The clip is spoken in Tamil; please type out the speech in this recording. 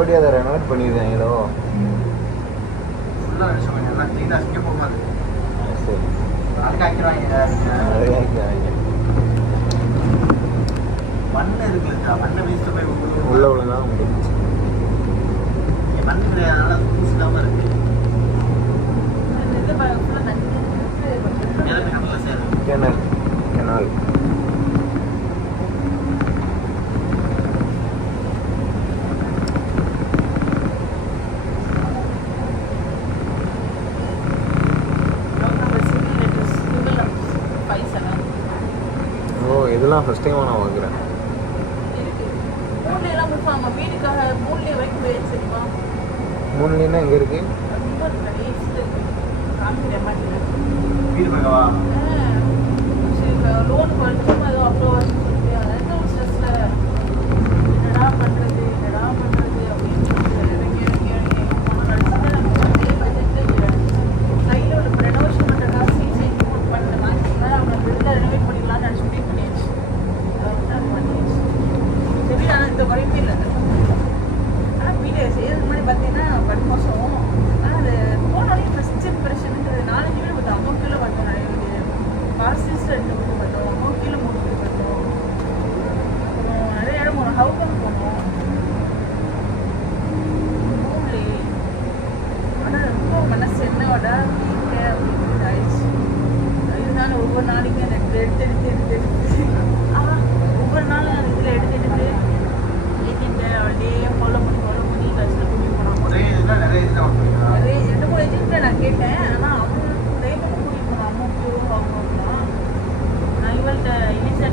மறுபடியும் அதை ரெனோவேட் பண்ணியிருக்காங்களோ? ஃபுல்லாக விஷயம் கொஞ்சம் எல்லாம் க்ளீனாக ஸ்கிப் போகாது. சரி, நாளைக்கு ஆக்கிடுவாங்க. அழகாக ஆக்கிடுவாங்க. மண்ணு இருக்குல்லக்கா, மண்ணை வீசிட்டு போய் உள்ள உள்ளதான் முடிஞ்சிச்சு. மண் கிடையாதுனால தூசு இல்லாமல் இருக்கு. எல்லாமே கடல்ல சேரும். கெனால் இதெல்லாம் ஃபர்ஸ்ட் டைம் நான் வாங்குறேன். மூணுலேன்னா எங்கே இருக்கு? வீடு பக்கவா? லோன் பண்ணுறோம், அது அவ்வளோ வருஷம் சொல்லி அதான் ஸ்ட்ரெஸ்ல என்னடா பண்ணுறது அப்படின்னு சொல்லிட்டு இறங்கி அதே பட்ஜெட்டு கையில் ஒரு ரெனோவேஷன் பண்ணுற காசு சேர்த்து போட்டு பண்ணலாம். அவங்க வெளியில் ரெனோவேட் பண்ணிக்கலாம்னு நினச்சிட்டே பண்ணியாச்சு. பண்ணியாச்சு சரி. ஆனால் இந்த குறையுமே இல்லை. ஆனால் வீடு செய்யறதுக்கு முன்னாடி பார்த்தீங்கன்னா 10 மாதம். ஆனால் அது போனோடனே ஃபஸ்ட் இம்ப்ரெஷனுங்கிறது 4-5 வீடு பார்த்தோம். அமௌண்ட்டில் பார்த்தோம். நிறைய வீடு பார்சல்ஸ் 2 வீடு பார்த்தோம். அமௌண்ட்டில் 3 வீடு பார்த்தோம். நிறைய இடம் போனோம். ஹவுஸ் போனோம். ஆனால் ரொம்ப மனசு என்னோட வீட்டை அப்படின்னு ஆயிடுச்சு. இருந்தாலும் ஒவ்வொரு நாளைக்கும் எனக்கு எடுத்து ஒவ்வொரு நாளும் அந்த இதில் எடுத்து ஏஜென்ட்டை அவள்டே ஃபாலோ பண்ணி கடைசியில் கூட்டிகிட்டு போனான். ஒரே இதுதான் நிறைய இதுதான் வந்துருக்கா? அதே 2-3 ஏஜென்ட்டை நான் கேட்டேன். ஆனால் அவங்க ரேட்டு கூட்டிகிட்டு போனான். அமௌண்ட்டு வாங்கணும்னா நான் இவள்கிட்ட இனிஷியல்